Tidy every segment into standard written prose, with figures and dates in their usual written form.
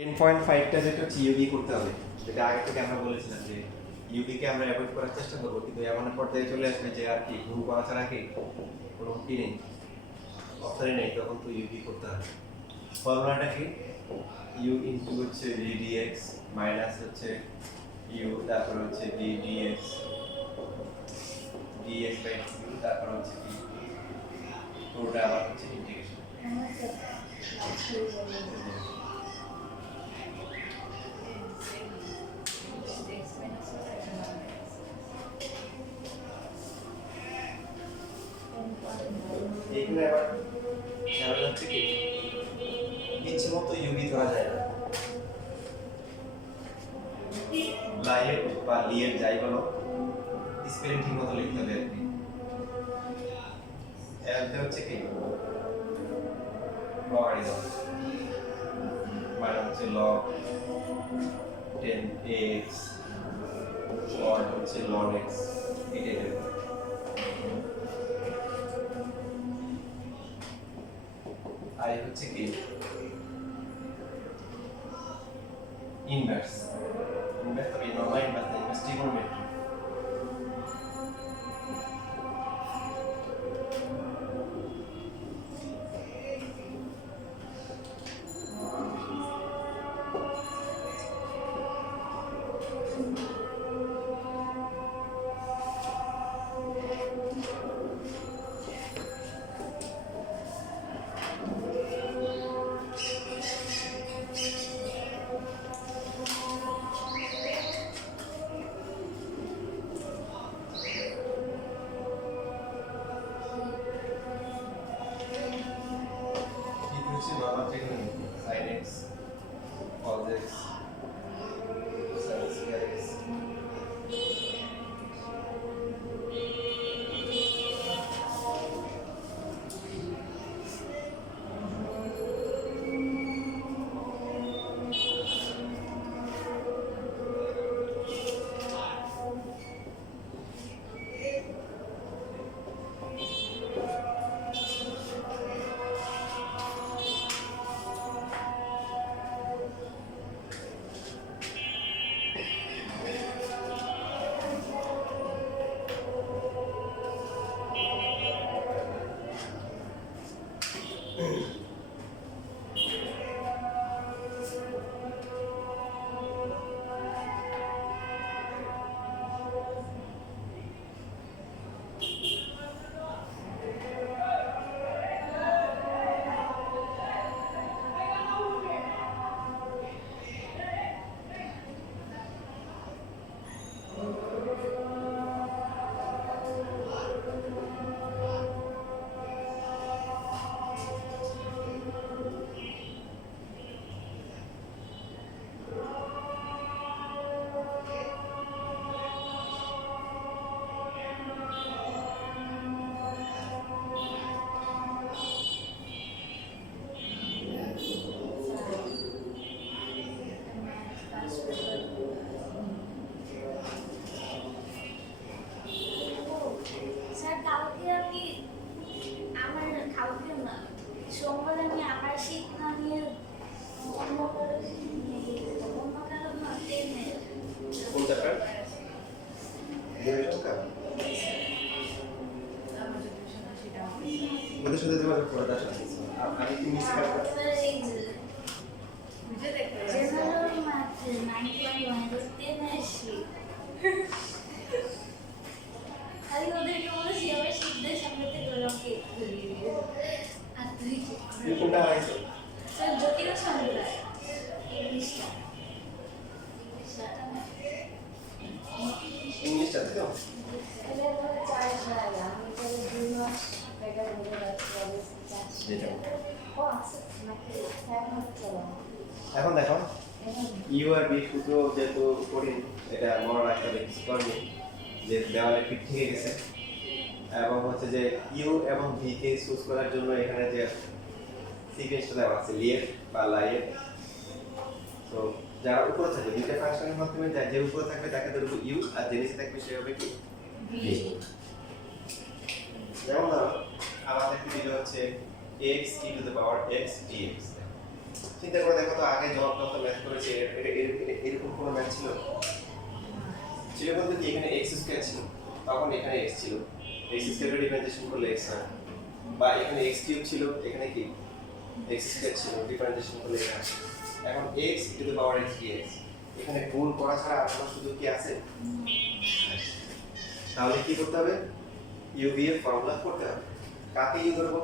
10.5 টা যেটা হচ্ছে ইউবি করতে হবে, যেটা আগে থেকে আমরা বলেছিলাম যে ইউবি কে আমরা অ্যাভয়েড করার চেষ্টা করবো, কিন্তু এমন পর্যায়ে চলে আসবে যে আর কি গুণ করা ছাড়া কি কোনো কি নেই, অপশনই নেই, তখন তো ইউবি করতে হবে। ফর্মুলাটা কি? ইউ ইনটু হচ্ছে ভি ডিএক্স মাইনাস হচ্ছে ইউ, তারপর হচ্ছে v dx dx by u, তারপর হচ্ছে কি পুরোটা আবার হচ্ছে ইন্টিগ্রেশন। এখানে আবার ঝামেলা হচ্ছে কি ইচ্ছে মতো ইউবি ধরা যায় না, লাইয়ের বা লিয়ের যাই বলো স্পেলিং ঠিক মতো লিখতে হবে আর কি। এতে হচ্ছে কি লগারিদম মানে হচ্ছে log 10x log হচ্ছে log x এটাই দেবে। আর হচ্ছে কি ইনভার্স, ইনভার্স তবে নরমাল ইনভার্স না, inverse trigonometry. Normal trigonometry sin x cos x sin square x। কোন চ্যাপ্টার? ডিভিশন কাপ ওদের সাথে যোগাযোগ করে তার সাথে আমি কি মিস কাপ জেনারেল ম্যাথে 9.1 আসি খালি ওদেরকে বলেছি আমি শীতদের সামনে থেকে রকে আর তুই কোনটা হয়েছে? স্যার জ্যোতির সন্ধ্যা ইংলিশটা ইংলিশটা তো এটা বলে 4 ভাই আমি তাহলে 2 মাস বেকার হয়ে যাচ্ছে যেটা ও আছে নাকি 7 মাস চলো এখন দেখো ইউ আর বি সূত্র যেহেতু কঠিন, এটা মনে রাখতে হবে কিছু করেনি যে দেওয়ালে ফিট থেকে গেছে, এবং হচ্ছে যে ইউ এবং ভি কে চুজ করার জন্য এখানে যে সিকোয়েন্সটা দেওয়া আছে লিয়ের বা লাইয়ের, তো যারা উপরে থাকবে দুইটা ফাংশনের মাধ্যমে যে উপরে থাকবে তাকে ধরবো ইউ, আর যে নিচে থাকবে সে হবে কি ভি। যেমন ধরো আমাদের দিলে হচ্ছে x e to the power x dx, চিন্তা করে দেখো তো আগে জবাব কত ম্যাথ করেছি এরকম কোনো ম্যাথ ছিল ছিল বলতে কি এখানে এক্স স্কোয়ার ছিল তখন এখানে এক্স ছিল এক্স স্কোয়ারের ডিফারেন্সিয়েশন করলে এক্স হয় বা এখানে এক্স কিউব ছিল এখানে কি এক্স স্কোয়ার ছিল ডিফারেন্সিয়েশন করলে এটা আসে এখন x to the power x dx এখানে গুণ করা ছাড়া আর কোনো সুযোগ কি আছে তাহলে কি করতে হবে ইউভি এর ফর্মুলা করতে হবে কাকে ইউজ করব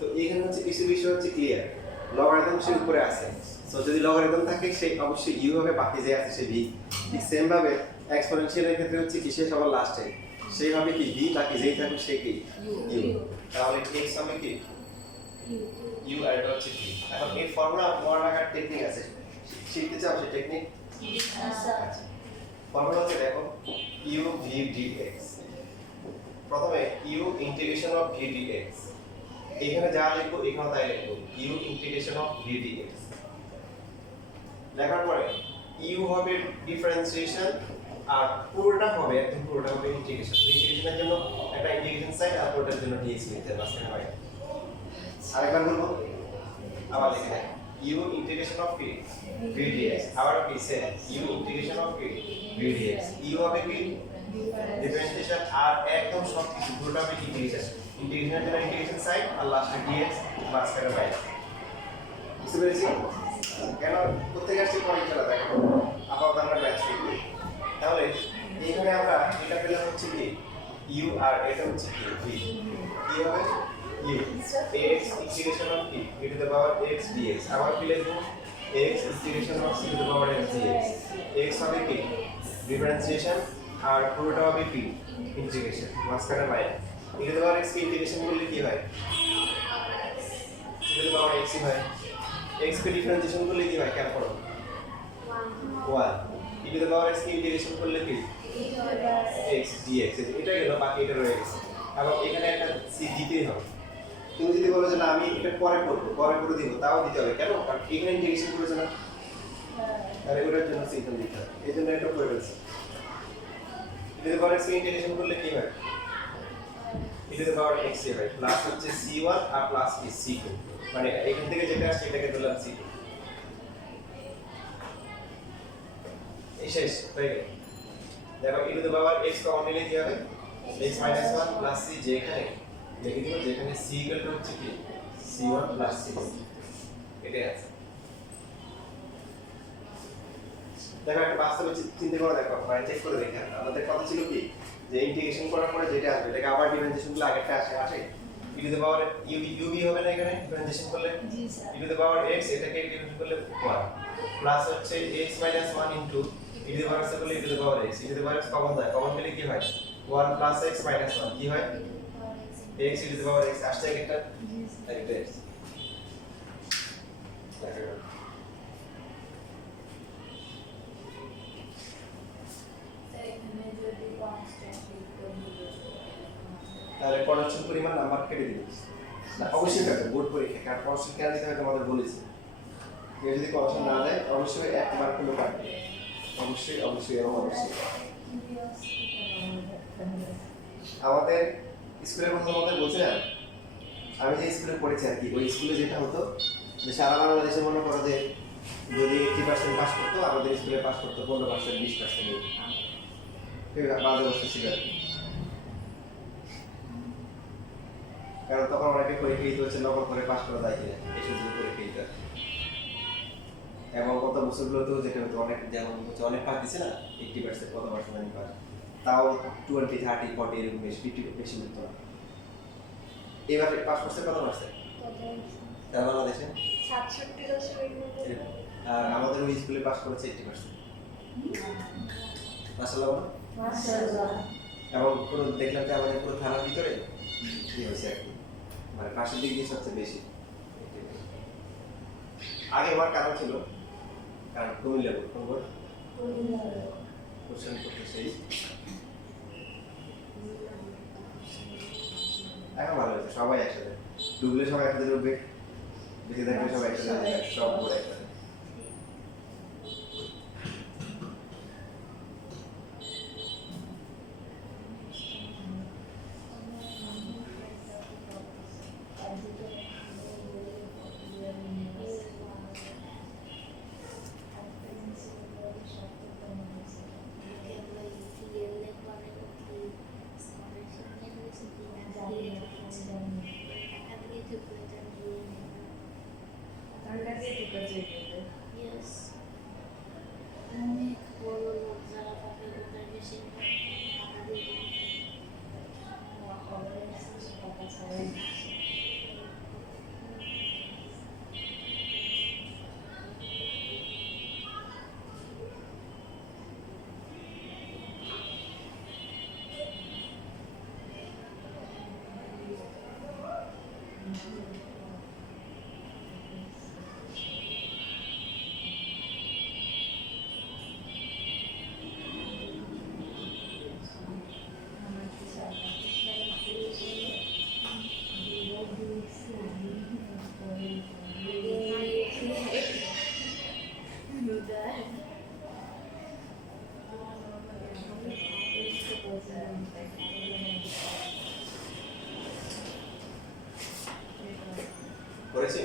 তো এখানে হচ্ছে কিছু বিষয় হচ্ছে ক্লিয়ার লগারিদম সে উপরে আছে সো যদি লগারিদম থাকে সেই অবশ্যই ইউ হবে বাকি যে আছে সে ভি ঠিক সেম ভাবে এক্সপোনেনশিয়ালের ক্ষেত্রে হচ্ছে কিসের সবার লাস্টে সেইভাবে কি ভি বাকি যেই থাকবে সে কি ইউ তাহলে এক্স হবে কি ইউ আর এটা হচ্ছে ভি এখন এই ফর্মুলা মনে রাখার টেকনিক আছে শিখতে চাও সেই টেকনিক ফর্মুলা হচ্ছে দেখো ইউ ভি ডিএক্স প্রথমে u integration of v dx এখানে যা লিখবো এখানে তাই লিখবো u integration of v dx লেখার পরে ইউ হবে ডিফারেন্সিয়েশন আর পুরোটা হবে একদম পুরোটা হবে ইন্টিগ্রেশন ইন্টিগ্রেশনের জন্য একটা ইন্টিগ্রেশন সাইড আর পুরোটার জন্য ডিএক্স লিখতে মাঝখানে হয় আরেকবার বলবো আবার লিখে দেখ u integration of v dx আবার কি সে u integration of v dx u হবে কি ডিফারেন্সিয়েশন আর একদম সব কিছু পুরোটা হবে ইন্টিগ্রেশন ইন্টিগ্রেশনের জন্য ইন্টিগ্রেশন সাইড আর লাস্টে ডিএক্স মাঝখানে বাইরে বুঝতে পেরেছি কেন প্রত্যেক আসছে পয়েন্ট চলা দেখো আপাতত আমরা ম্যাচ করি তাহলে এইখানে আমরা এটা পেলাম হচ্ছে কি ইউ আর এটা হচ্ছে কি ভি কি হবে ইউ x ইন্টিগ্রেশন অফ কি e to the power x dx আবার কি লিখব x integration of c two the power x dx x হবে কি ডিফারেন্সিয়েশন আর পুরোটা হবে কি ইন্টিগ্রেশন মাঝখানে বাইরে e to the power x কে ইন্টিগ্রেশন করলে কি হয় e to the power x হয় x কে ডিফারেন্সিয়েশন করলে কি হয় খেয়াল করো 1 e to the power x কে ইন্টিগ্রেশন করলে কি x dx এটা গেল বাকি এটা রয়ে গেছে এবং এখানে একটা c দিতেই হবে তুমি যদি বলো যে না আমি এটা পরে করব পরে করে দিব তাও দিতে হবে কেন কারণ এখানে ইন্টিগ্রেশন করেছে না আর এগুলোর জন্য c দিতে হবে এইজন্য এটা করে ফেলছি e to the power x কে ইন্টিগ্রেশন করলে কি হয় e to the power x হয় প্লাস হচ্ছে c1 আর প্লাস কি c2 মানে এখান থেকে যেটা আসছে এটাকে ধরলাম c2 এই শেষ হয়ে গেল দেখো e to the power x common নিলে কি হবে x - 1 প্লাস c যেখানে লিখে দিব যেখানে c ইকুয়াল টু হচ্ছে কি c1 প্লাস c এটাই আছে দেখো একটা বাস্তবে চিন্তা করে দেখো মানে চেক করে দেখেন আমাদের কথা ছিল কি যে ইন্টিগ্রেশন করার পরে যেটা আসবে এটাকে আবার ডিফারেন্সিয়েশন করলে আগেরটা আসে e to the power u হবে না এখানে ডিফারেন্সিয়েশন করলে জি sir e to the power x এটাকে ডিফারেন্সিয়েশন করলে 1 প্লাস হচ্ছে x - 1 into e to the power x করলে e to the power x e to the power x common যায় কমন পেলে কি হয় 1 প্লাস x মাইনাস 1 কি হয় x e to the power x আসছে একটা একটা x তাহলে কনস্ট্যান্ট পরিমাণ নাম্বার কেটে দিবে না অবশ্যই কাটবে বোর্ড পরীক্ষা কাট কনস্ট্যান্ট কেন দিতে হয় তোমাদের বলেছি কেউ যদি কনস্ট্যান্ট না দেয় অবশ্যই একবার করে কাটবে অবশ্যই এবং অবশ্যই আমাদের স্কুলের কথা তোমাদের বলছিলাম আমি যে স্কুলে পড়েছি আর কি ওই স্কুলে যেটা হতো যে সারা বাংলাদেশে মনে করো যে যদি 80% পাস করতো আমাদের স্কুলে পাস করতো 15% 20% ঠিক আছে বাজে অবস্থা ছিল আর কি কারণ তখন অনেকে পরীক্ষা দিতে হচ্ছে নকল করে পাস করা যায় কিনা এই সুযোগ পরীক্ষা দিতে এবং কত বছরগুলোতেও যেটা হতো অনেক যেমন হচ্ছে অনেক পাস দিছে না 80% কত পার্সেন্ট আমি পাস তাও 20 30 40 এরকম বেশি 50 বেশি হতো না এবারে পাস করছে কত পার্সেন্ট তার বাংলাদেশে 67% আর আমাদের ওই স্কুলে পাস করেছে 80% মাশাআল্লাহ মাশাআল্লাহ এবং পুরো দেখলাম যে আমাদের পুরো থানার ভিতরে কি হয়েছে আর কি মানে পাশের দিক দিয়ে সবচেয়ে বেশি আগে আমার কারণ ছিল কারণ কুমিল্লা বোর্ড কোশ্চেন করতে সেই এখন ভালো হয়েছে সবাই একসাথে ডুবলে সবাই একসাথে ডুববে বেশি থাকলে সবাই একসাথে সব বোর্ড একসাথে করেছি?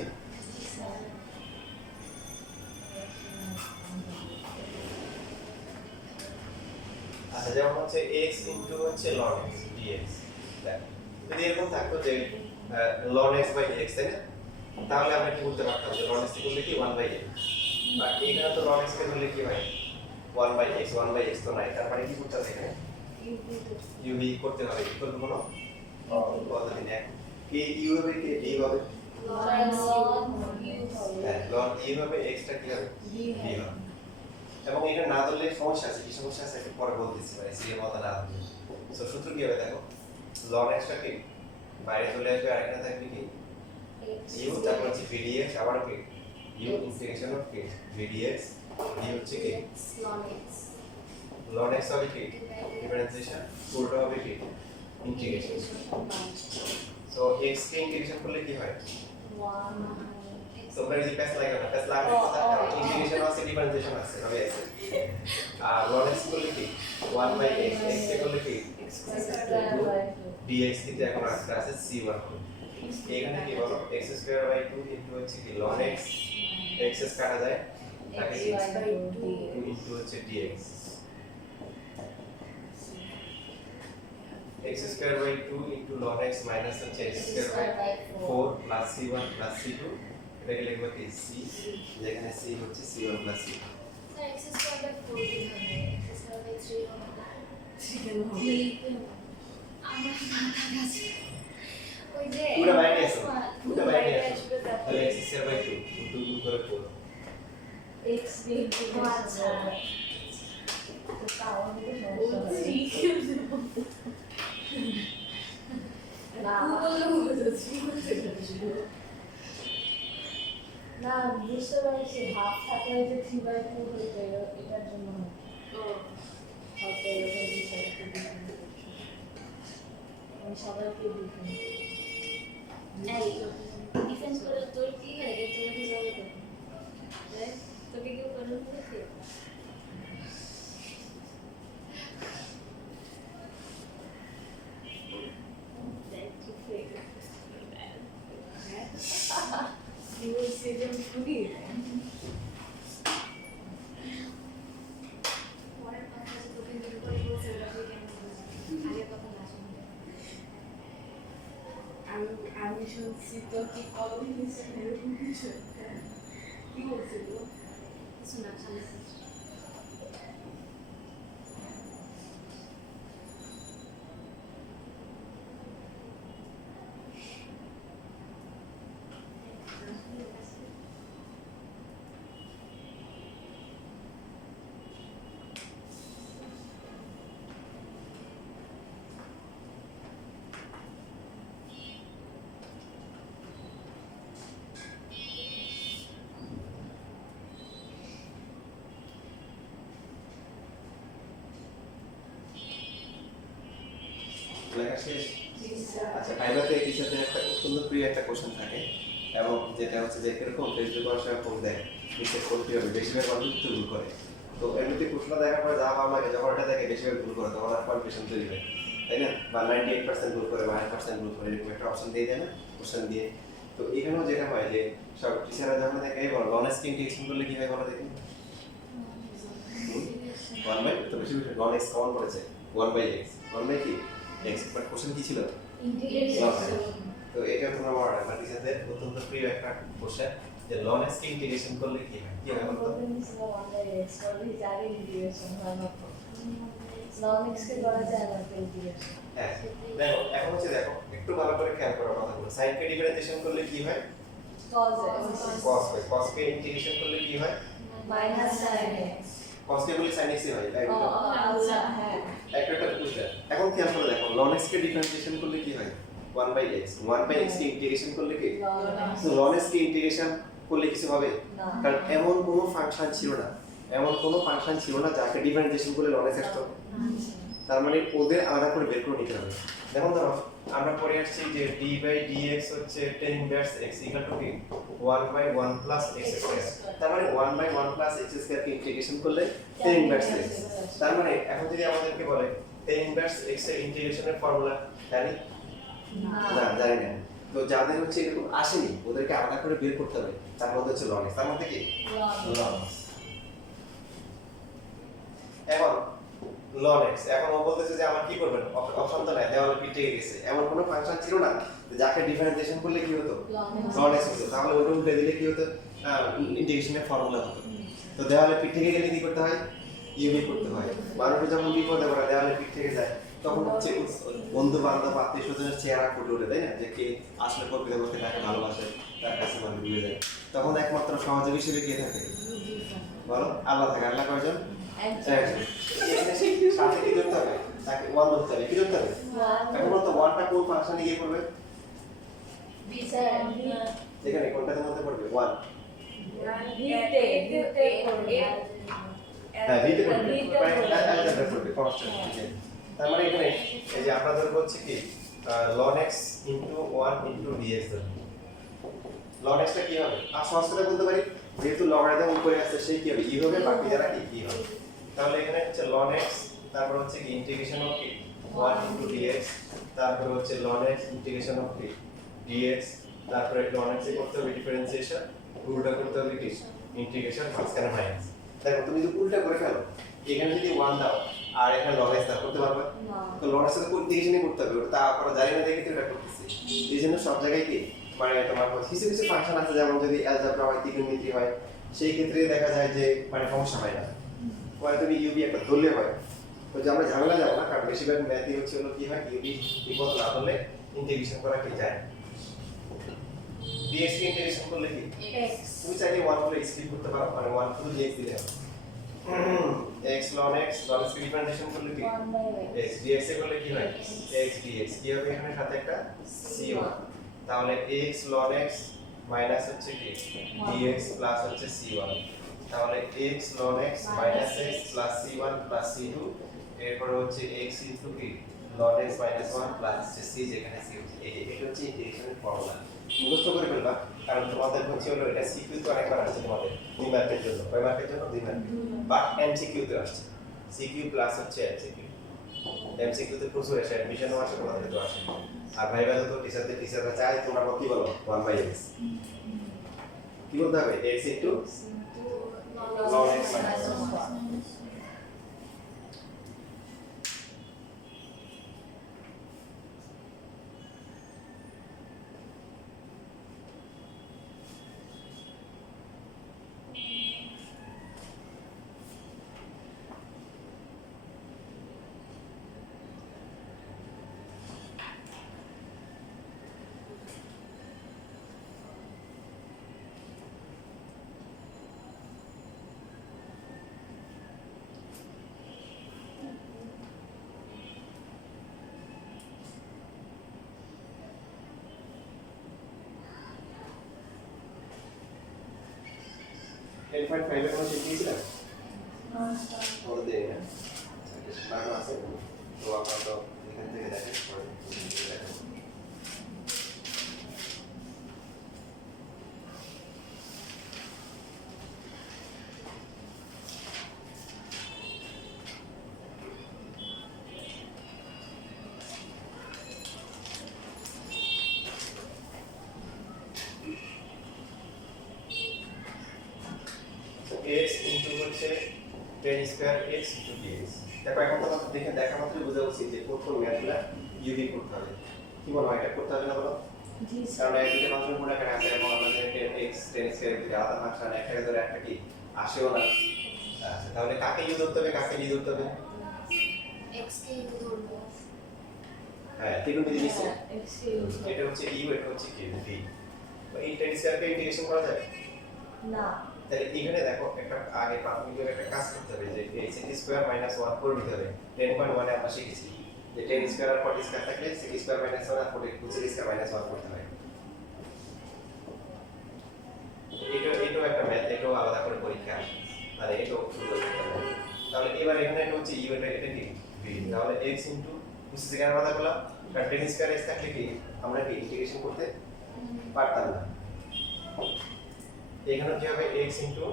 আচ্ছা, যেমন হচ্ছে x ইনটু হচ্ছে ln x dx, দেখ যদি এরকম থাকতো যে ln x বাই x, তাই না? তাহলে আমরা কি করতে পারতাম যে ln x করলে কি 1 বাই x, বা এখানে তো ln x কে ধরলে কি হয় 1 বাই x, 1 বাই x তো নাই, তার মানে কি করতে হবে এখানে u করতে হবে, ইকুয়াল টু কোনো পদ্ধতি নেই, কি u হবে কি d হবে, হ্যাঁ ln u হবে, x টা কি হবে d হবে। এবং এটা না ধরলে সমস্যা আছে, কি সমস্যা আছে একটু পরে বলতেছি, মানে সি এর মতো না ধরলে। সো সূত্র কি হবে দেখো, ln x টা কি বাইরে চলে আসবে, আর এখানে থাকবে কি u, তারপর হচ্ছে vdx, আবার কি u ইন্টিগ্রেশন অফ কি vdx, d হচ্ছে কি ln x হবে কি ডিফারেন্সিয়েশন, পুরোটা হবে কি ইন্টিগ্রেশন। সো x কে ইন্টিগ্রেশন করলে কি হয়, তোমরা এই প্যাস লাগাও না, প্যাস লাগানোর কথা কারণ ইন্টিগ্রেশন আছে, ডিফারেন্সিয়েশন আছে, হবে আছে। আর ln x করলে কি 1 বাই x, x কে করলে কি dx, কিন্তু এখন আসলে আছে c1 হবে। এখানে কি বলো x স্কয়ার বাই 2 ইনটু হচ্ছে কি ln x, x কাটা যায় তাকে কি 2 ইনটু হচ্ছে dx, x square by 2 into ln x minus হচ্ছে x square by 4 plus c1 plus c2, এটাকে লিখবো কি c, যেখানে c হচ্ছে c1 plus c2। x square by 4 কি হবে, x স্কয়ার বাই 3 হবে না, আমার মাথা কাছে ওই যে পুরো বাইরে আসো, পুরো বাইরে আসো, আসবে তাহলে x স্কয়ার বাই 2 2 2 করে 4, x দিয়ে আচ্ছা তো তাও আমাদের সমস্যা হয়। না না বুঝতে পারছি, হাফ থাকলে যে 3/4 হইতো এটার জন্য হয়তো এরকম বিষয়টা different করছে। আমি সবাইকে different। এই ডিফেন্স করে তোর কি হয় রে, তোর কি যাবে তো দেখ তোকে কেউ করে দিতে দেখ ঠিক হয়ে গেছে কি বলছে যে আমি শুনি পরের কথা যে তোকে ভিডিও করে বলছে ওটা তুই কেন বলছিস আগের কথা না শুনতে আমি শুনছি তো কি কলম নিচে এরকম কিছু কি বলছিল কিছু না সামনে লেখা শেষ? আচ্ছা, ফাইবারতে টিচারদের একটা অত্যন্ত প্রিয় একটা কোশ্চেন থাকে, এবং যেটা হচ্ছে যে এরকম টেস্ট করার সময় ফোন দেয় রিসেট করতে হবে, বেশিরভাগ মানুষ তো ভুল করে। তো এমনিতে প্রশ্নটা দেখার পরে যা ভালো লাগে, যখন এটা দেখে বেশিরভাগ ভুল করে তখন আর কনফিউশন তৈরি হয়, তাই না? বা 98% ভুল করে বা 100% ভুল করে, এরকম একটা অপশন দিয়ে দেয় না কোশ্চেন দিয়ে। তো এখানেও যেটা হয় যে সব টিচাররা যখন দেখে এই বলো লন স্কিন টিচিং করলে কি হয় বলো দেখি, 1 বাই, তো বেশি বেশি লন এক্স কমন পড়েছে 1 বাই এক্স, 1 বাই কি এক্স, বাট কোশ্চেন কি ছিল? তো এটা তোমরা মনে রাখবা, টিচারদের অত্যন্ত প্রিয় একটা কোশ্চেন যে লন এক্স কে ইন্টিগ্রেশন করলে কি হয়, কি হয় বলো তো? হ্যাঁ, দেখো এখন হচ্ছে দেখো একটু ভালো করে খেয়াল করো কথাগুলো, সাইন কে ডিফারেন্সিয়েশন করলে কি হয়? cos হয়, cos কে ইন্টিগ্রেশন করলে কি হয়? cos কে বলি sin x হয়, তাই তো? একটা বুঝলে এখন খেয়াল করে দেখো, ln x কে ডিফারেন্সিয়েশন করলে কি হয়? 1 বাই x, 1 বাই x কে ইন্টিগ্রেশন করলে কি? তো ln x কে ইন্টিগ্রেশন করলে কিছু হবে না। কারণ এমন কোনো ফাংশন ছিল না, এমন কোনো ফাংশন ছিল না যাকে ডিফারেন্সিয়েশন করলে ln x আসতো। তার মানে ওদের আলাদা করে বের করে নিতে হবে। দেখুন ধরো আমরা পড়ে আসছি যে d বাই dx হচ্ছে tan inverse x equal to কি 1 বাই 1 প্লাস x স্কয়ার। তার মানে 1 বাই 1 প্লাস x স্কয়ার কে ইন্টিগ্রেশন করলে tan ইনভার্স x। তার মানে এখন যদি আমাদেরকে বলে tan ইনভার্স x এর ইন্টিগ্রেশনের ফর্মুলা জানি না, জানি না। তো তো যাদের হচ্ছে এরকম আসেনি ওদেরকে আলাদা করে বের করতে হবে, তার মধ্যে হচ্ছে লন এক্স, তার মধ্যে কি লন এক্স। এখন লন এক্স, এখন ও বলতেছে যে আমার কি করবেন, অপশন তো নাই, দেওয়ালে পিঠ থেকে গেছে, এমন কোনো ফাংশন ছিল না যাকে ডিফারেন্সিয়েশন করলে কি হতো লন এক্স হতো, তাহলে ওটা উল্টে দিলে কি হতো ইন্টিগ্রেশনের ফর্মুলা হতো। তো দেওয়ালে পিঠ থেকে গেলে কি করতে হয়, ইউবি করতে হয়। মানুষের যখন বিপদে পড়ে দেওয়ালে পিঠ থেকে যায় তখন হচ্ছে বন্ধু বান্ধব আত্মীয় স্বজনের চেহারা ফুটে ওঠে, তাই না, যে কে আসলে প্রকৃতপক্ষে তাকে ভালোবাসে, তার কাছে মানে ভুলে যায়। তখন একমাত্র সহযোগী হিসেবে কে থাকে বলো, আল্লাহ থাকে। আল্লাহ কয়জন? একজন। এখানে সাথে কি ধরতে হবে, তাকে ওয়ান ধরতে হবে, কি ধরতে হবে এখন তো ওয়ানটা কোন ফাংশনে গিয়ে পড়বে, এখানে কোনটার মধ্যে পড়বে ওয়ান, হ্যাঁ ভিতে পড়বে, আলজেব্রা পড়বে কনস্ট্যান্ট। তার মানে এখানে এই যে আমরা ধরব হচ্ছে কি ln x into 1 into dx ধরব। ln x টা কি হবে, আর সহজ করে বলতে পারি যেহেতু লগারিদম উপরে আছে সেই কি হবে ই হবে, বাকি যারা কি হবে। তাহলে এখানে হচ্ছে ln x, তারপর হচ্ছে কি ইন্টিগ্রেশন অফ কি 1 ইনটু dx, তারপর হচ্ছে ln x ইন্টিগ্রেশন অফ কি dx, তারপরে ln x এ করতে হবে ডিফারেন্সিয়েশন, উল্টা করতে হবে কি ইন্টিগ্রেশন মাঝখানে মাইনাস। দেখো তুমি যদি উল্টা করে ফেলো, এখানে যদি 1 দাও আর এখানে ln x দাও, করতে পারবে না। তো ln x এর ইন্টিগ্রেশনই করতে হবে, ওটা তা করা যায় না দেখে তো এটা করতেছি। এই জন্য সব জায়গায় কি মানে তোমার কিছু কিছু ফাংশন আছে, যেমন যদি অ্যালজেব্রা হয়, ত্রিকোণমিতি হয়, সেই ক্ষেত্রে দেখা যায় যে মানে সমস্যা হয় না, মানে তুমি ইউবি একটা ধরলে হয়। তো যে আমরা ঝামেলা যাবো না, কারণ বেশিরভাগ ম্যাথই হচ্ছে হলো কি হয় ইউবি ইকুয়াল না ধরলে ইন্টিগ্রেশন করা কি যায়। dx কে ইন্টিগ্রেশন করলে কি x তুমি চাইলে 1 করে স্কিপ করতে পারো, মানে 1 পুরো dx দিলে হবে x ln x কে ডিফারেন্সিয়েশন করলে কি x dx এ করলে কি হয় x dx, কি হবে এখানে সাথে একটা c1, তাহলে x ln x মাইনাস হচ্ছে কি dx প্লাস হচ্ছে c1, তাহলে x ln x minus x plus c1 plus c2, এরপর হচ্ছে x ইনটু কি ln x minus 1 plus c, যেখানে c হচ্ছে এটা হচ্ছে ইন্টিগ্রেশনের ফর্মুলা। মুখস্থ করে ফেলবা, কারণ তোমাদের হচ্ছে হলো এটা সিকিউ তো অনেকবার আসছে তোমাদের 2 মার্কের জন্য, কয় মার্কের জন্য 2 মার্ক, বাট এমসিকিউ তে আসছে, সিকিউ প্লাস হচ্ছে এমসিকিউ। এমসিকিউ তে প্রচুর আসে, অ্যাডমিশনও আসে, তোমাদের তো আসে, আর ভাইবা তো টিচাররা চায় তোমরা কি বলো 1/x, কি বলতে হবে x into ln x minus 1। Ten point five এর কোনো শিট দিয়েছিলাম ওটা দেই না, বারো আছে তো আপনারা তো এখান থেকে দেখেন পরে দেখেন। x ইনটু হচ্ছে 10 স্কয়ার x ইনটু dx। দেখো এখন তো দেখে দেখা মাত্রই বোঝা উচিত যে কোন কোন ম্যাথগুলো ইউবি করতে হবে, কি বলো এটা করতে হবে না বলো, কারণ এই দুটো ফাংশন মনে রাখা আছে এবং আমাদের x 10 স্কয়ার এর আলাদা ফাংশন একটা ধরে একটা কি আসেও না। আচ্ছা তাহলে কাকে ইউ ধরতে হবে, কাকে ই ধরতে হবে, x কে ইউ ধরবো, হ্যাঁ ত্রিকোণমিতি দিছে, x এটা হচ্ছে ইউ, এটা হচ্ছে কি ভি। তো এই 10 স্কয়ারকে ইন্টিগ্রেশন করা যায় না, তাহলে এখানে দেখো একটা আগে প্রাথমিকভাবে একটা কাজ করতে হবে যে sec স্কয়ার মাইনাস 1 করে দিতে হবে। 10.1 এ আমরা শিখেছি যে 10 স্কয়ার আর 40 স্কয়ার থাকলে sec স্কয়ার মাইনাস 1 আর 40 স্কয়ার মাইনাস 1 করতে হয়। এটাও একটা ম্যাথ, এটাও আলাদা করে পরীক্ষা আসে, আর এটাও তাহলে এবার এখানে এটা হচ্ছে ইউ, এটা কি ভি, তাহলে x ইনটু বুঝতে কেন আলাদা করলাম, কারণ 10 স্কয়ার x থাকলে কি আমরা কি ইন্টিগ্রেশন করতে পারতাম না। এখানে কি হবে x ইনটু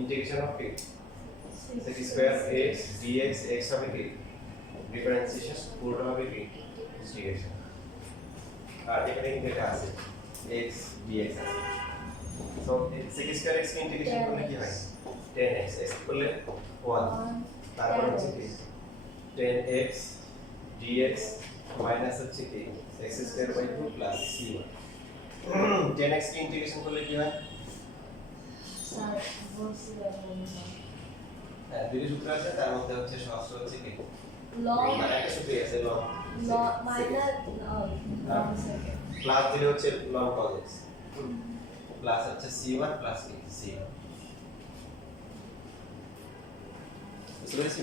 ইন্টিগ্রেশন অফ কি sec square x dx, x হবে কি ডিফারেন্সিয়েশন, পুরোটা হবে কি ইন্টিগ্রেশন। আর এখানে কিন্তু এটা আছে x dx আছে সো sec স্কয়ার x কে ইন্টিগ্রেশন করলে কি হয় 10x x করলে 1 তারপর হচ্ছে কি 10x dx মাইনাস হচ্ছে কি x square by 2 plus c1 10x কে ইন্টিগ্রেশন করলে কি হয় স্যার বলছি হ্যাঁ দুটো সূত্র আছে তার মধ্যে হচ্ছে সহস্র হচ্ছে কি লং মানে একটা সূত্র আছে long minus long second plus দিলে হচ্ছে লং cos x প্লাস হচ্ছে c1 প্লাস কি c1 বুঝতে পেরেছি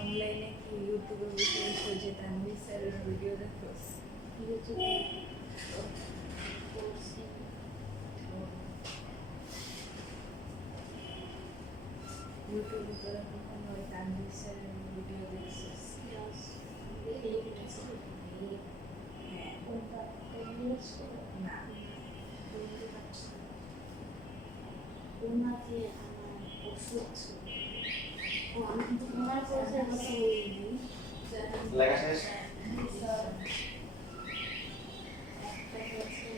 অনলাইনে কি ইউটিউবে বসে বসে যে তানভীর স্যারের ভিডিও দেখোস ইউটিউবে তোরা কখনো ওই তানভীর স্যারের ভিডিও দেখছিস হ্যাঁ না ওনাকে আমার ওষুধ ছিল ও আমি কিন্তু ওনার কোর্সের কথা বলিনি লেখা শেষ একটা হচ্ছে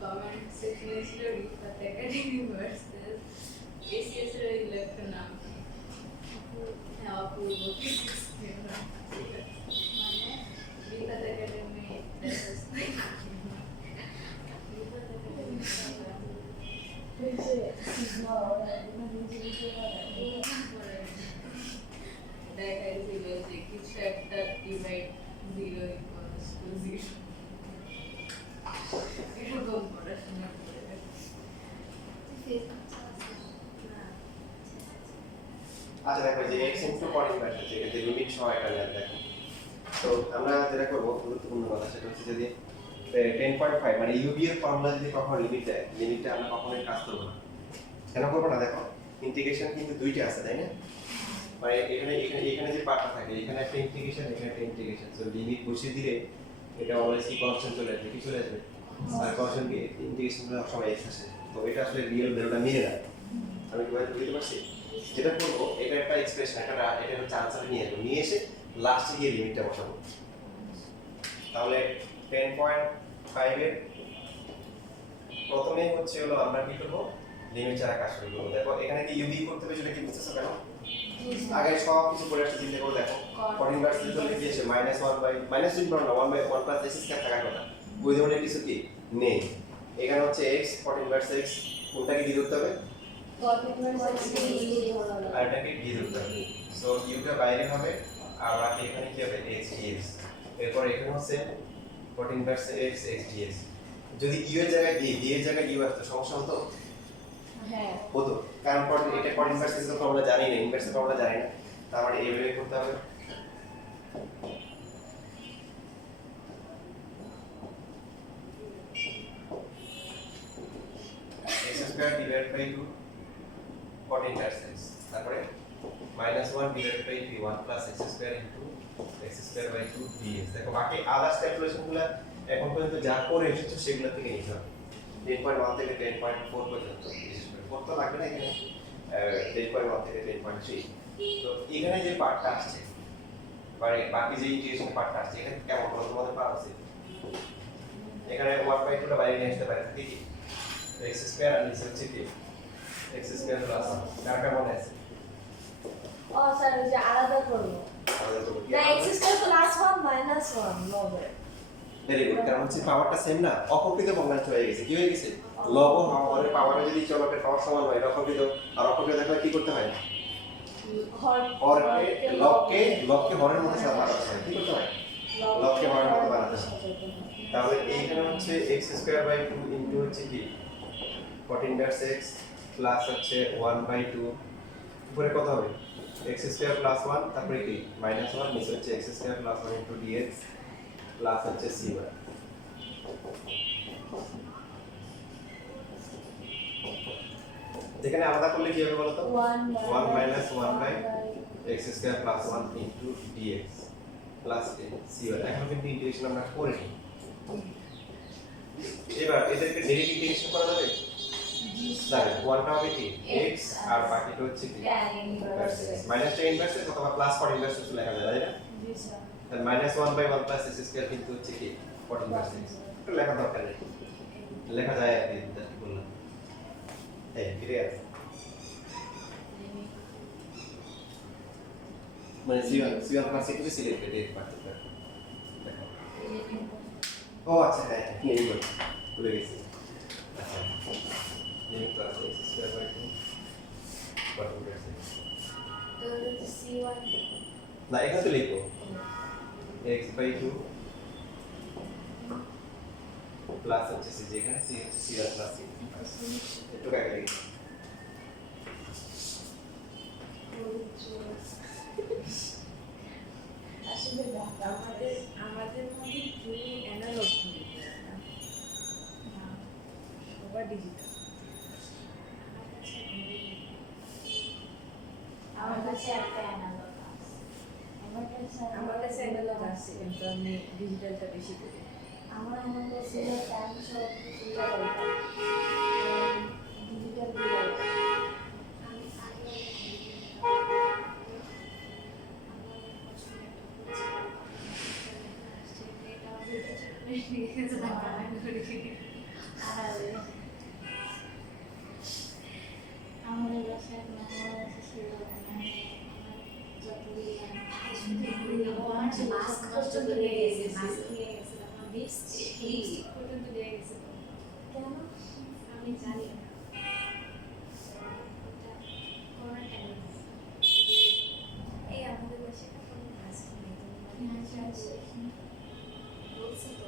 কমেন্ট সেকশনে ছিল রিফাত একাডেমি ভার্সেস এসিএস এর ইলেকট্রন নাম হ্যাঁ অপূর্ব ফিজিক্স মানে রিফাত একাডেমি ভার্সেস দেখাইছিল যে কিছু একটা ডিভাইড 0 ইকুয়ালস টু 0 এরকম পড়াশোনা করে না আচ্ছা দেখো যে x ইনটু cot ইনভার্স আছে এটাতে লিমিট সহ এটা নেন দেখো তো আমরা যেটা করব গুরুত্বপূর্ণ কথা সেটা হচ্ছে যদি 10.5 মানে u b এর ফর্মুলা যদি কখনো লিমিট দেয় লিমিটটা আমরা কখনোই কাজ করব না কেন করব না দেখো ইন্টিগ্রেশন কিন্তু দুইটা আছে তাই না মানে এখানে যে পার্টটা থাকে এখানে একটা ইন্টিগ্রেশন এখানে একটা ইন্টিগ্রেশন সো লিমিট বসিয়ে দিলে এটা অলওয়েজ কি কনস্ট্যান্ট চলে আসবে কি চলে আসবে আর কনস্ট্যান্ট কি ইন্টিগ্রেশন সব সময় x আসে তো এটা আসলে রিয়েল ভ্যালুটা মিলে না আমি কি বুঝতে পারছি যেটা করব এটা একটা এক্সপ্রেশন এটা হচ্ছে আনসার নিয়ে আসবো নিয়ে এসে লাস্টে গিয়ে লিমিটটা বসাবো তাহলে 10.5 এর প্রথমেই হচ্ছে হলো আমরা কি করব লিমিট ছাড়া কাজ শুরু করব দেখো এখানে কি ইউবি করতে হবে সেটা কি বুঝতেছো কেন আগে সব কিছু পড়ে আসতে চিন্তা করে দেখো cot ইনভার্স দিতে হলে কি আছে -1 বাই মাইনাস চিহ্ন না 1 বাই 1 প্লাস s স্কয়ার থাকার কথা ওই ধরনের কিছু কি নেই এখানে হচ্ছে x cot ইনভার্স x কোনটাকে কি ধরতে হবে আর এটাকে d ধরতে হবে সো u টা বাইরে হবে আর বাকি এখানে কি হবে x dx এরপর এখানে হচ্ছে cot inverse x x dx যদি u এর জায়গায় d d এর জায়গায় u আসতো সমস্যা হতো হ্যাঁ হতো কারণ এটা cot ইনভার্স এর ফর্মুলা জানি না ইনভার্স এর ফর্মুলা জানি না তার মানে এই বের করতে হবে x square divide by 2 cot inverse x তারপরে -1 divide by 1 plus x square into x square by 2 dx দেখো বাকি আদার্স ক্যালকুলেশনগুলো এখন পর্যন্ত যা করে এসেছো সেগুলো থেকে নিতে হবে 10.1 থেকে 10.4 পর্যন্ত বিশেষ করে 4 তো লাগবে না এখানে 10.1 থেকে 10.3 তো এখানে যে পার্টটা আসছে মানে বাকি যে ইন্টিগ্রেশন পার্টটা আসছে এখানে কেমন করে তোমাদের পাওয়া উচিত এখানে 1/2 টা বাইরে নিয়ে আসতে পারে ঠিক কি x স্কয়ার আর নিচে হচ্ছে কি x স্কয়ার প্লাস কার কার মনে আছে ও স্যার যে আলাদা করব আমাদের তো কি না x স্কয়ার প্লাস 1 মাইনাস 1 হবে ভেরি গুড, কারণ হচ্ছে পাওয়ারটা সেম না, অপকৃত ভগ্নাংশ হয়ে গেছে। কি হয়ে গেছে? লব হওয়ার পাওয়ারে যদি চলকের পাওয়ার সমান হয় অপকৃত, আর অপকৃত দেখলে কি করতে হয়? হরকে লবকে হরের মতো বানাতে হয়। কি করতে হয়? লবকে হরের মতো বানাতে হয়। তাহলে এইখানে হচ্ছে x²/2 ইনটু হচ্ছে কি 14 x প্লাস হচ্ছে 1/2, উপরে কত হবে? x² + 1, তারপরে কি -1, নিচে হচ্ছে x² + 1 ইনটু dx প্লাস হচ্ছে c1। এখানে আলাদা করলে কি হবে বলো তো? 1 - 1/x² + 1 into dx plus c1। এখন কিন্তু ইন্টিগ্রেশন আমরা করে নিই। এবার এদেরকে ডাইরেক্ট ইন্টিগ্রেশন করা যাবে? যাবে। 1টা হবে কি x আর বাকিটা হচ্ছে কি মাইনাসটা ইনভার্সেস অথবা প্লাস ফর ইনভার্সেস লেখা যায়, তাই না? তাহলে -1/1 + x² কিন্তু হচ্ছে কি 14 একটু লেখা দরকার নেই, লেখা যায় আর কি, যা বললাম। এই ফিরে আছে মানে c1 প্লাস c2 সিলেক্ট করে পারতে পারে। ও আচ্ছা, হ্যাঁ নেই বল, ভুলে গেছি। আচ্ছা লিমিট প্লাস x²/2 14 তো c1 না, এখানে তো লিখো x/2 প্লাস হচ্ছে c, যেখানে c হচ্ছে c1 প্লাস c, একটু কাকে লিখি আসলে আমাদের আমাদের মধ্যে কি অ্যানালগ না সবার ডিজিটাল। আমার কাছে একটা অ্যানালগ আছে। আমার কাছে অ্যানালগ আছে, কিন্তু আমি ডিজিটালটা বেশি করি। আমার অ্যানালগ ছিল টাইম সব ডিজিটাল ডিজিটাল আমি আগে আমাদের বাসায় মেহমান ছিল মাস্ক নষ্ট করে গেছে, মাস্ক নিয়ে গেছে আমার লিপস্টিক পর্যন্ত দিয়ে গেছে। কেন? আমি জানি না করোনা টাইমে এই আমাদের বাসায় না কোনো মাস্ক নেই, বলছি তো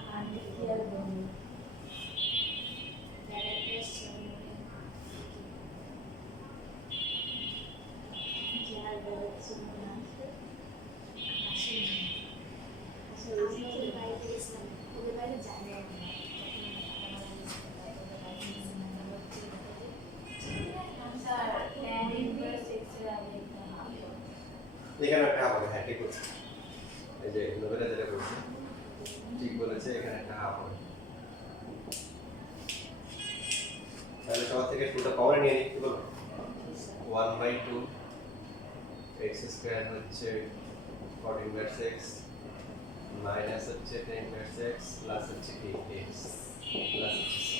আমার কি আর বলবো, কি আর বলার কিছু না আছে। এখানে একটা হাফ হবে, হ্যাঁ ঠিক বলছে, এই যে নোবেলা যেটা বলছে ঠিক বলেছে, এখানে একটা হাফ হবে। তাহলে সবার থেকে টুটা পাওয়ার নিয়ে নিই, কি বলবো? 1/2 x² হচ্ছে 14 x মাইনাস হচ্ছে 10 x প্লাস হচ্ছে কি x প্লাস হচ্ছে c।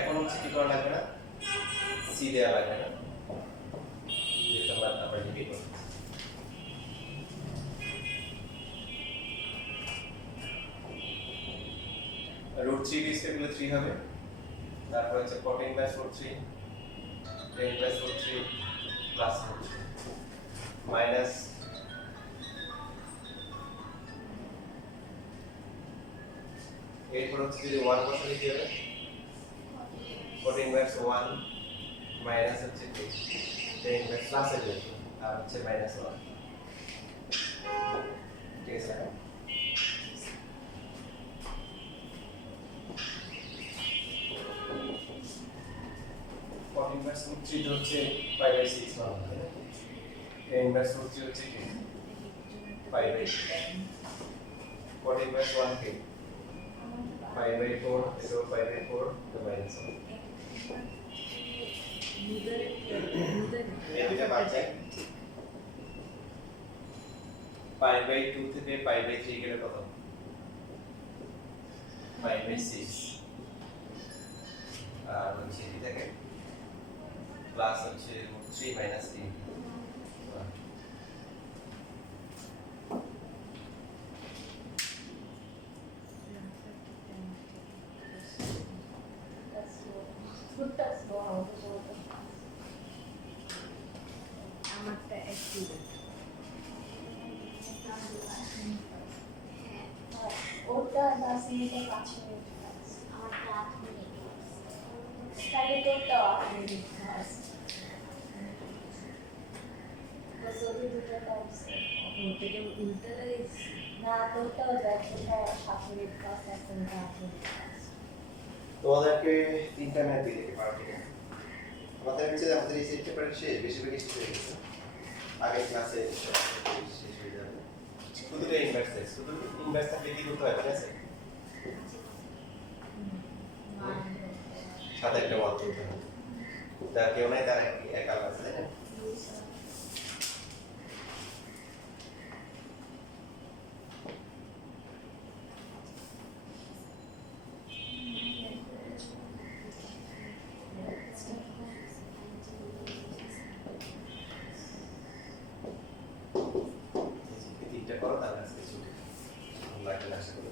এখন হচ্ছে কি করা লাগবে না, সি দেওয়া লাগবে না, যেটা আমরা লিখে করব। √3 কে স্কয়ার করলে 3 হবে, তারপর হচ্ছে 14/43 10/43 প্লাস মাইনাস এরপর হচ্ছে যদি 1 বসালে কি হবে? 14/1 মাইনাস হচ্ছে 10 প্লাস হয়ে যাবে, আর হচ্ছে -1, ঠিক আছে? 14/3 হচ্ছে 5/6 মানে, তাই না? 10/3 হচ্ছে কি 5/8, 14/1 কে 5/4 এটাও 5/4 তো মাইনাস 1 এই দুইটা বাদ যায় 5/2 থেকে 5/3 গেলে কত 5/6 আর হচ্ছে এই থেকে প্লাস হচ্ছে 3 মাইনাস 3 That's wow. আমারটা একটু ওটা 10 মিনিটে 5 মিনিট ক্লাস আমারটা 8 মিনিট তাহলে তোরটা 8 মিনিট ক্লাস বস ওই দুটো ক্লাস ওটাকে উল্টা লাগাইছি না তোরটাও দেখ ওটা 7 মিনিট ক্লাস এখন 8 মিনিট ক্লাস তোমাদেরকে তিনটা ম্যাথ দিয়ে দিতে পারো ঠিক আছে আমাদের হচ্ছে আমাদের এই সেট পেপারের শেষ বেশিরভাগই শেষ হয়ে গেছে আগের ক্লাসে শেষ হয়ে যাবে শুধু ইনভার্স এক্স শুধু ইনভার্স থাকলে কি করতে হয় জানা আছে সাথে একটা ওয়াল তুলতে হবে তার কেউ নাই তার একা আছে তাই না তিনটা করো তাহলে আজকে ছুটি লাগবে আশা করি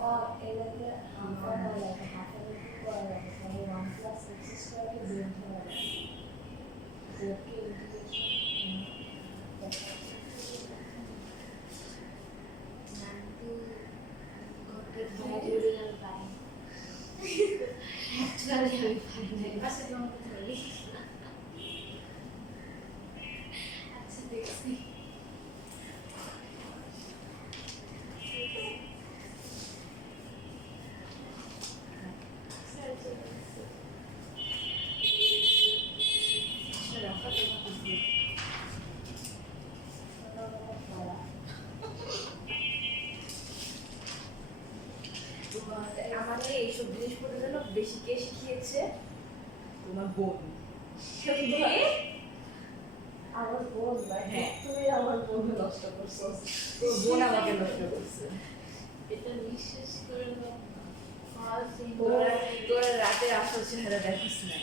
or either half or like a half of it or like a 1 plus x square is going to have so okay integration আচ্ছা দেখছি বেশি কে শিখিয়েছে? তোমার বোন। আমার বোন ভাই, হ্যাঁ। তুমি আমার বোন নষ্ট করছো। তোর বোন আমাকে নষ্ট করছে। এটা বিশ্বাস করে না। তোরা রাতে আসল চেহারা দেখিস না।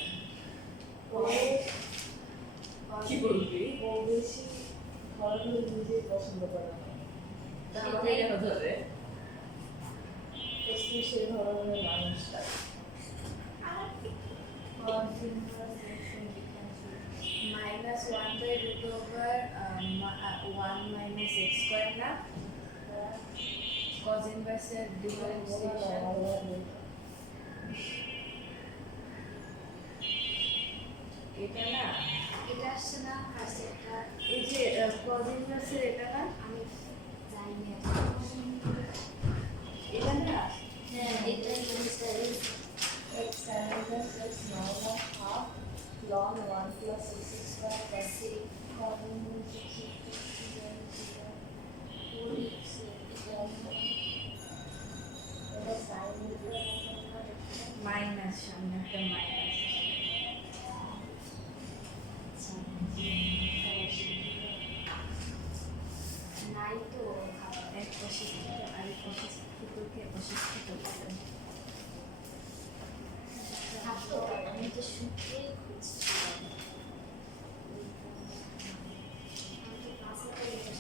কি বলবি? ও বেশি ঘরে নিজেই পছন্দ করে না। তা আমাকে কেন ধরে? সেই ধরনের মানুষটা। -1/√1 minus x square না? cos inverse এর differentiation এটা না, এটা আসছে না ফার্স্ট একটা এই যে cos inverse এর এটা না, আমি জানি না এটা না, হ্যাঁ এটাই জিনিসটা x minus x minus half ln 1 plus x square plus c cos inverse x এটা sin মাইনাস সামনে একটা মাইনাস। নাই তো এক অশিক্ষিত আরেক অশিক্ষিতকে অশিক্ষিত বলে। থাকতো আমি তো সূত্রেই খুঁজছিলাম আমি তো ক্লাসে তো এটা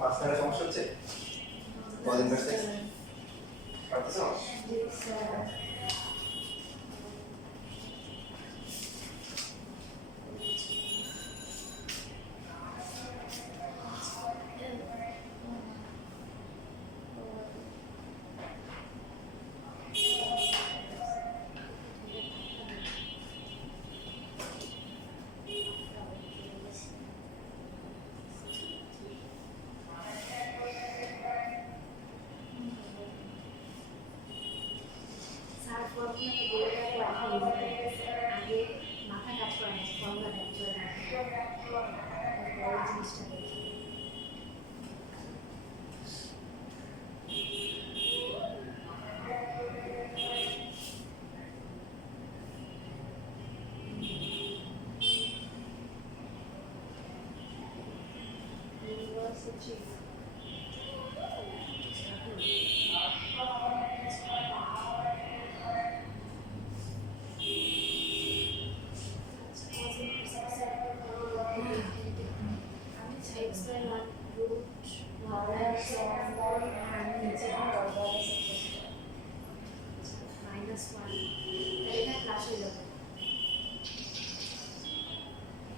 মাঝখানে সমস্যা হচ্ছে cos inverse x পারতেছো? স্যার ফর্মুলা তো বলে রাখো আগে মাথা কাজ করে না ফর্মুলা ক্যাপচার বড় জিনিসটা দেখি University.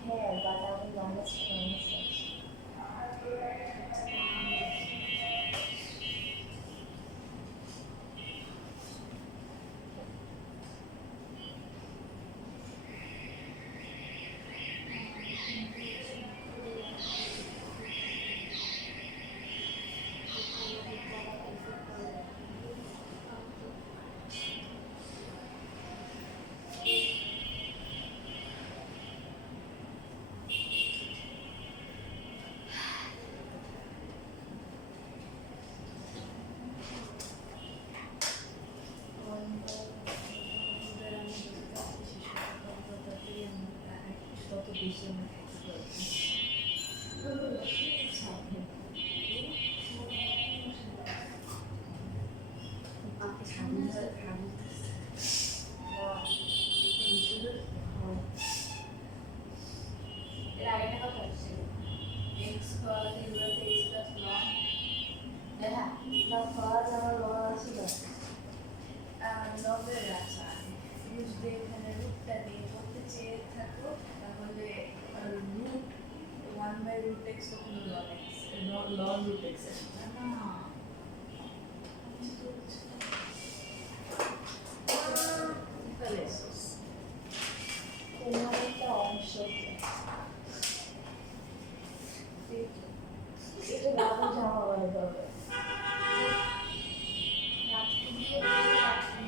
হ্যাঁ বাট আমি মাইনাস তত বেশি আমরা খাইতে পারছি। এর আগেটা কত হচ্ছে x cos inverse x plus ln দেখা না ফার্স্ট আমার মনে আছে না লবের আচ্ছা বুঝতে এখানে রুটটা দিয়ে করতে চেয়ে থাকো তাহলে রুট 1/√x কখনো ln x ln root x আসবে না। তাহলে তোমার একটা অংশ এটা না বুঝে আমার বাড়ি হবে রাত্রি দিয়ে রাত্রি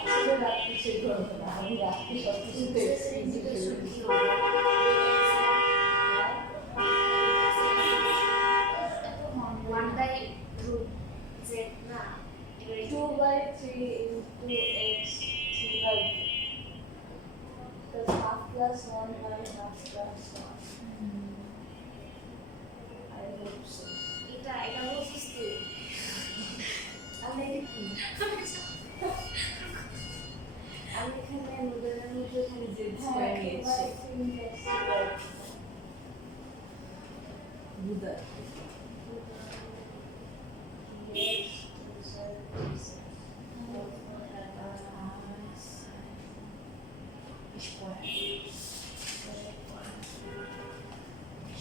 আসলে রাত্রি সেই করবে না আমি রাত্রি সব কিছু by half plus 1. I hope so. এটা বলছিস তুই আমি দেখি আমি এখানে নোডেলের মধ্যে এখানে জেড স্কয়ার নিয়েছি বুদা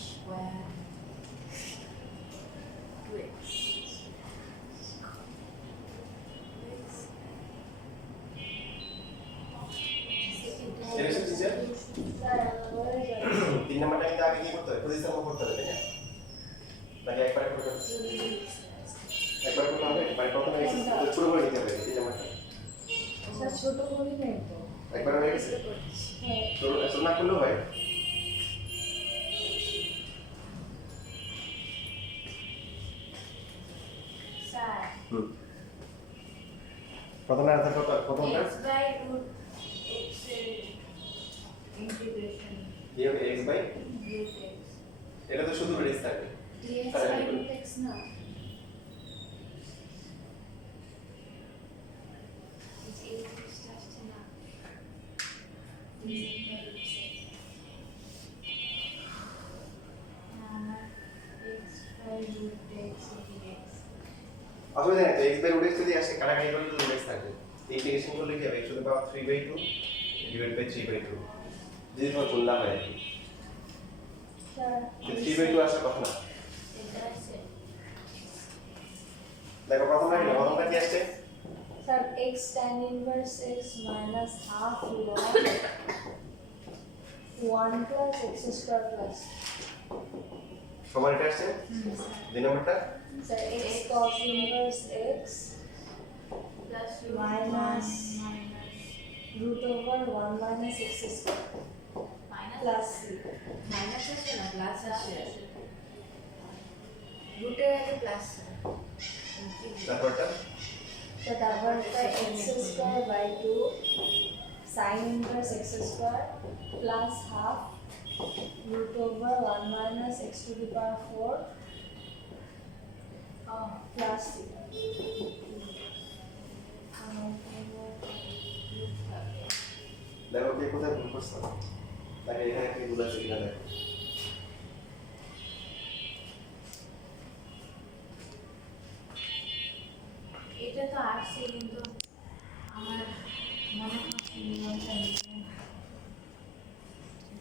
square 2x এরকম টিচার তিন নাম্বারটা কিন্তু আগে কি করতে হবে পজিশন করতে হবে তাই না নাকি একবারে করতে হবে একবার করতে হবে মানে প্রথমে ছোট করে নিতে হবে তিন নাম্বারটা স্যার ছোট করি নাই তো একবার হয়ে গেছে হ্যাঁ ছোট ছোট না করলেও হয় স্যার প্রথমে আনসার কত প্রথমটা x by root x এর integration x by root x এটা তো শুধু রেস থাকবে dx স্যার, by এটা root x না এই জিনিসটা আসছে না dz by root x x by root x dx অসুবিধা নেই তো x বাই রুট x যদি আসে কাটাকাটি করলে তো x থাকবে ইন্টিগ্রেশন করলে কি হবে x to the power 3/2 divide by 3/2 যদি তোমার গুণ না হয় আর কি স্যার 3/2 আসার কথা না এটা আছে দেখো প্রথমটা কি আসছে sir x tan inverse x minus half log 1 plus x square plus সবার এটা আসছে দুই নম্বরটা sir x cos inverse x plus minus root over 1 minus x square plus c minus আসে না প্লাস আসে রুটের আগে প্লাস তারপরটা so তারপর x square by 2 sin inverse x square plus half root over 1 minus x to the power 4 plus c দেখো কে কোথায় ভুল করছো তাকে এখানে কি ভুল আছে কিনা দেখো এটা তো আসছে কিন্তু আমার মনে হচ্ছে নিয়মটা নিয়ে